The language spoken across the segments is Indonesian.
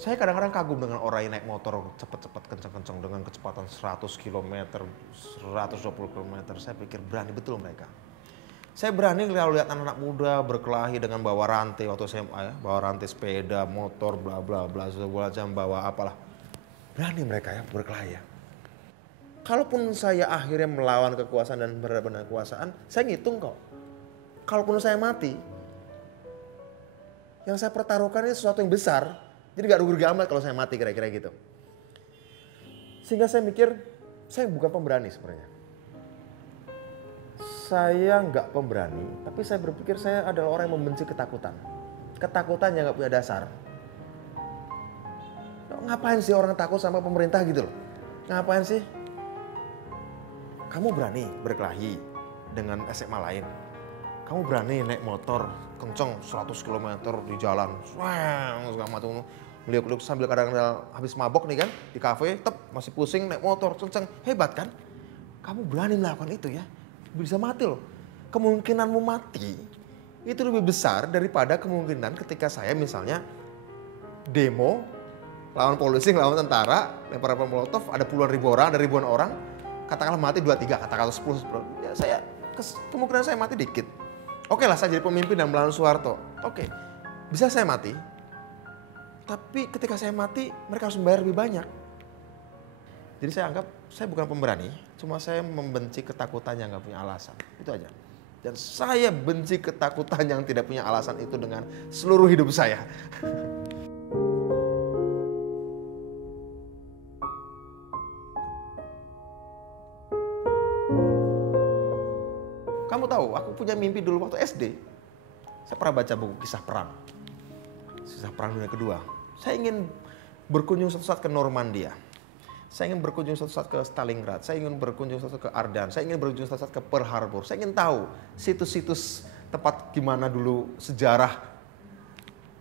Saya kadang-kadang kagum dengan orang yang naik motor cepat-cepat, kencang-kencang dengan kecepatan 100 km, 120 km. Saya pikir berani betul mereka. Saya berani kalau lihat anak-anak muda berkelahi dengan bawa rantai waktu SMA ya, bawa rantai sepeda, motor, bla bla bla, segala macam bawa apalah. Berani mereka ya berkelahi ya. Kalaupun saya akhirnya melawan kekuasaan dan berhadapan dengan kekuasaan, saya ngitung kok. Kalaupun saya mati, yang saya pertaruhkan ini sesuatu yang besar. Jadi gak rugi amat kalau saya mati kira-kira gitu. Sehingga saya mikir, saya bukan pemberani sebenarnya. Saya nggak pemberani, tapi saya berpikir saya adalah orang yang membenci ketakutan. Ketakutan yang nggak punya dasar. Ngapain sih orang takut sama pemerintah gitu loh? Ngapain sih? Kamu berani berkelahi dengan SMA lain. Kamu berani naik motor kenceng 100 km di jalan. Segala macam. Meliuk-liuk sambil kadang-kadang habis mabok nih kan. Di kafe, masih pusing naik motor kenceng. Hebat kan? Kamu berani melakukan itu ya. Bisa mati loh. Kemungkinanmu mati itu lebih besar daripada kemungkinan ketika saya misalnya demo lawan polisi, lawan tentara, lempar molotov, ada puluhan ribu orang, ada ribuan orang, katakanlah mati 2-3, katakanlah 10. Ya kemungkinan saya mati dikit. Oke lah saya jadi pemimpin dan melawan Soeharto. Oke, bisa saya mati. Tapi ketika saya mati, mereka harus membayar lebih banyak. Jadi saya anggap saya bukan pemberani, cuma saya membenci ketakutan yang nggak punya alasan. Itu aja. Dan saya benci ketakutan yang tidak punya alasan itu dengan seluruh hidup saya. Kamu tahu, aku punya mimpi dulu waktu SD. Saya pernah baca buku kisah perang. Kisah perang dunia kedua. Saya ingin berkunjung suatu saat ke Normandia. Saya ingin berkunjung suatu saat ke Stalingrad. Saya ingin berkunjung suatu saat ke Ardan. Saya ingin berkunjung suatu saat ke Pearl Harbor. Saya ingin tahu situs-situs tempat gimana dulu sejarah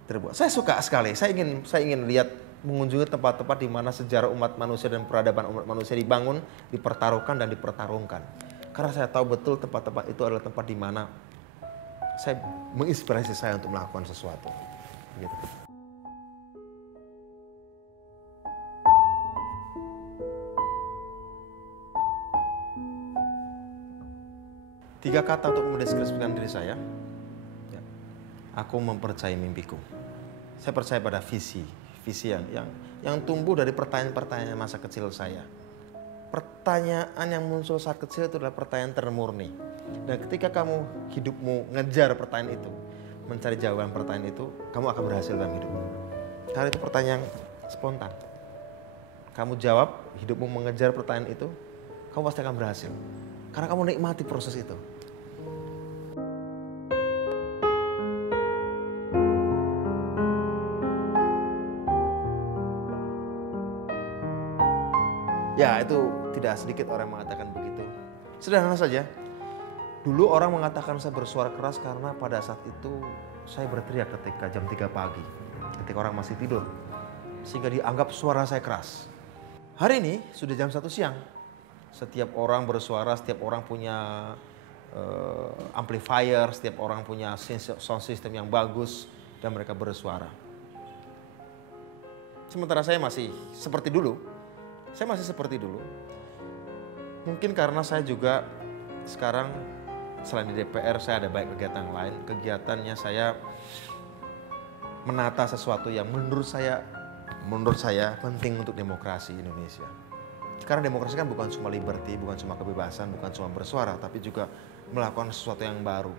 terbuat. Saya suka sekali. Saya ingin lihat mengunjungi tempat-tempat di mana sejarah umat manusia dan peradaban umat manusia dibangun, dipertaruhkan dan dipertarungkan. Karena saya tahu betul tempat-tempat itu adalah tempat di mana saya menginspirasi saya untuk melakukan sesuatu. Gitu. Tiga kata untuk mendeskripsikan diri saya. Ya. Aku mempercayai mimpiku. Saya percaya pada visi yang tumbuh dari pertanyaan-pertanyaan masa kecil saya. Pertanyaan yang muncul saat kecil itu adalah pertanyaan termurni. Dan ketika kamu hidupmu ngejar pertanyaan itu, mencari jawaban pertanyaan itu, kamu akan berhasil dalam hidupmu. Karena itu pertanyaan spontan. Kamu jawab, hidupmu mengejar pertanyaan itu, kamu pasti akan berhasil. Karena kamu nikmati proses itu. Ya, itu tidak sedikit orang mengatakan begitu. Sederhana saja. Dulu orang mengatakan saya bersuara keras karena pada saat itu saya berteriak ketika jam 3 pagi. Ketika orang masih tidur. Sehingga dianggap suara saya keras. Hari ini sudah jam 1 siang. Setiap orang bersuara, setiap orang punya amplifier, setiap orang punya sound system yang bagus. Dan mereka bersuara. Sementara saya masih seperti dulu. Mungkin karena saya juga sekarang selain di DPR saya ada banyak kegiatan lain. Kegiatannya saya menata sesuatu yang menurut saya penting untuk demokrasi Indonesia. Karena demokrasi kan bukan cuma liberty, bukan cuma kebebasan, bukan cuma bersuara, tapi juga melakukan sesuatu yang baru.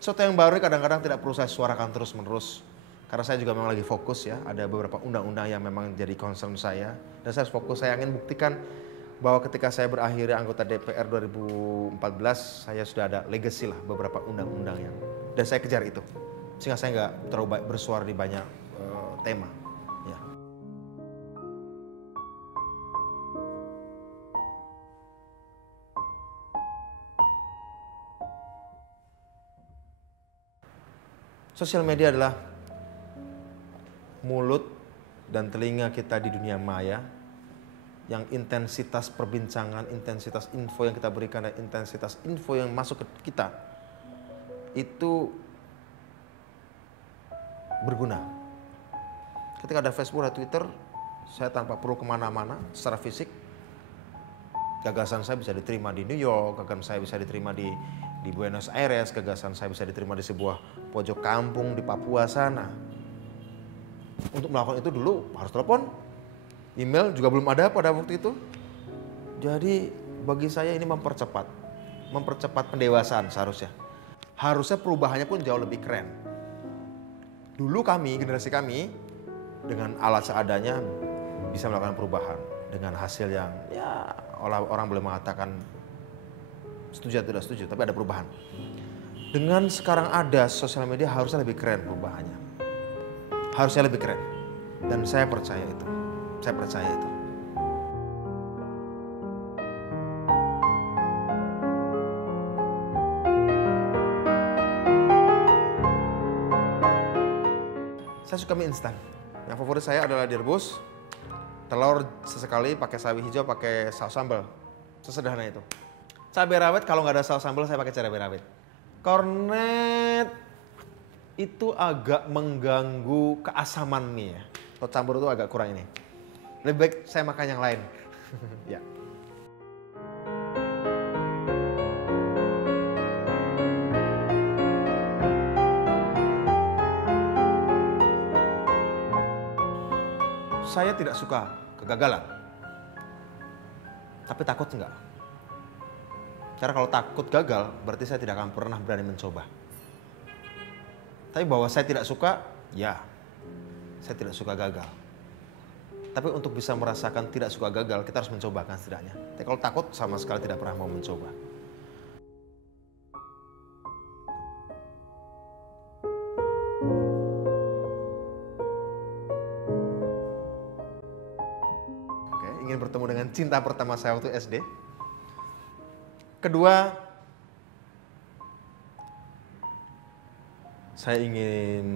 Sesuatu yang baru kadang-kadang tidak perlu saya suarakan terus-menerus. Karena saya juga memang lagi fokus ya, ada beberapa undang-undang yang memang jadi concern saya. Dan saya fokus, saya ingin buktikan bahwa ketika saya berakhir anggota DPR 2014, saya sudah ada legacy lah beberapa undang-undang yang. Dan saya kejar itu, sehingga saya nggak terlalu baik bersuara di banyak tema. Ya. Sosial media adalah mulut dan telinga kita di dunia maya yang intensitas perbincangan, intensitas info yang kita berikan, dan intensitas info yang masuk ke kita itu berguna. Ketika ada Facebook atau Twitter, saya tanpa perlu kemana-mana secara fisik, gagasan saya bisa diterima di New York, gagasan saya bisa diterima di Buenos Aires, gagasan saya bisa diterima di sebuah pojok kampung di Papua sana. Untuk melakukan itu dulu harus telepon, email juga belum ada pada waktu itu. Jadi bagi saya ini mempercepat pendewasaan seharusnya. Harusnya perubahannya pun jauh lebih keren. Dulu kami, generasi kami, dengan alat seadanya bisa melakukan perubahan. Dengan hasil yang ya orang boleh mengatakan setuju atau tidak setuju, tapi ada perubahan. Dengan sekarang ada sosial media harusnya lebih keren perubahannya. Harusnya lebih keren. Dan saya percaya itu. Saya percaya itu. Saya suka mie instan. Yang favorit saya adalah direbus, telur sesekali pakai sawi hijau, pakai saus sambal. Sesederhana itu. Cabai rawit, kalau nggak ada saus sambal saya pakai cabai rawit. Kornet itu agak mengganggu keasaman mie ya. Kalau campur itu agak kurang ini. Lebih baik saya makan yang lain. Ya. Saya tidak suka kegagalan. Tapi takut enggak. Karena kalau takut gagal, berarti saya tidak akan pernah berani mencoba. Tapi bahwa saya tidak suka, ya, saya tidak suka gagal. Tapi untuk bisa merasakan tidak suka gagal, kita harus mencoba kan setidaknya. Tapi kalau takut, sama sekali tidak pernah mau mencoba. Oke, ingin bertemu dengan cinta pertama saya waktu SD. Kedua, saya ingin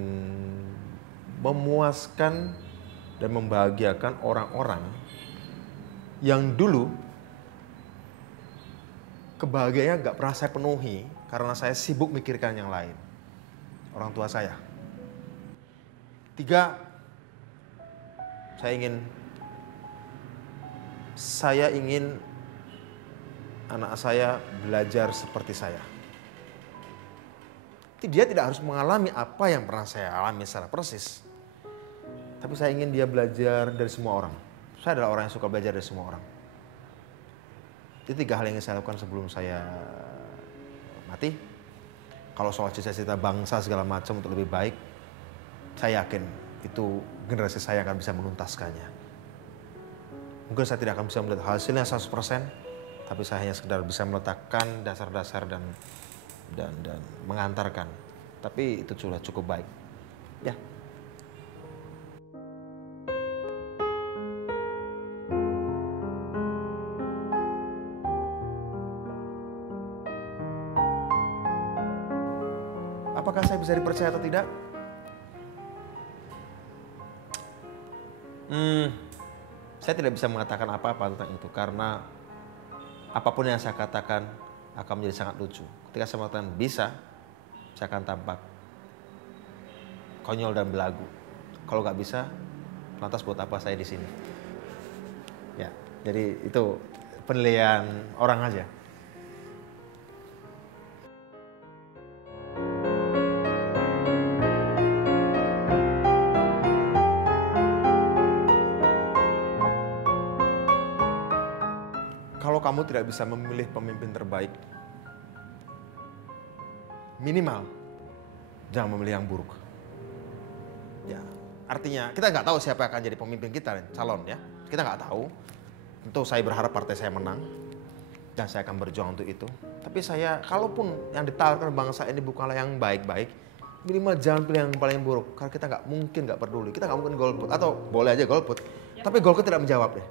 memuaskan dan membahagiakan orang-orang yang dulu kebahagiaannya gak pernah saya penuhi karena saya sibuk mikirkan yang lain. Orang tua saya. Tiga, saya ingin anak saya belajar seperti saya. Dia tidak harus mengalami apa yang pernah saya alami secara persis. Tapi saya ingin dia belajar dari semua orang. Saya adalah orang yang suka belajar dari semua orang. Itu tiga hal yang saya lakukan sebelum saya mati. Kalau soal cita-cita bangsa segala macam untuk lebih baik, saya yakin itu generasi saya akan bisa menuntaskannya. Mungkin saya tidak akan bisa melihat hasilnya 100%, tapi saya hanya sekedar bisa meletakkan dasar-dasar dan mengantarkan. Tapi itu sudah cukup baik. Ya. Apakah saya bisa dipercaya atau tidak? Saya tidak bisa mengatakan apa-apa tentang itu karena apapun yang saya katakan akan menjadi sangat lucu. Ketika saya mengatakan bisa, saya akan tampak konyol dan belagu. Kalau nggak bisa, lantas buat apa saya di sini? Ya, jadi itu penilaian orang aja. Kalau kamu tidak bisa memilih pemimpin terbaik, minimal jangan memilih yang buruk. Ya, artinya kita nggak tahu siapa yang akan jadi pemimpin kita, calon ya. Kita nggak tahu. Tentu saya berharap partai saya menang dan saya akan berjuang untuk itu. Tapi saya, kalaupun yang ditawarkan bangsa ini bukanlah yang baik-baik, minimal jangan pilih yang paling buruk. Karena kita nggak mungkin nggak peduli. Kita nggak mungkin golput atau boleh aja golput, tapi golput tidak menjawab deh.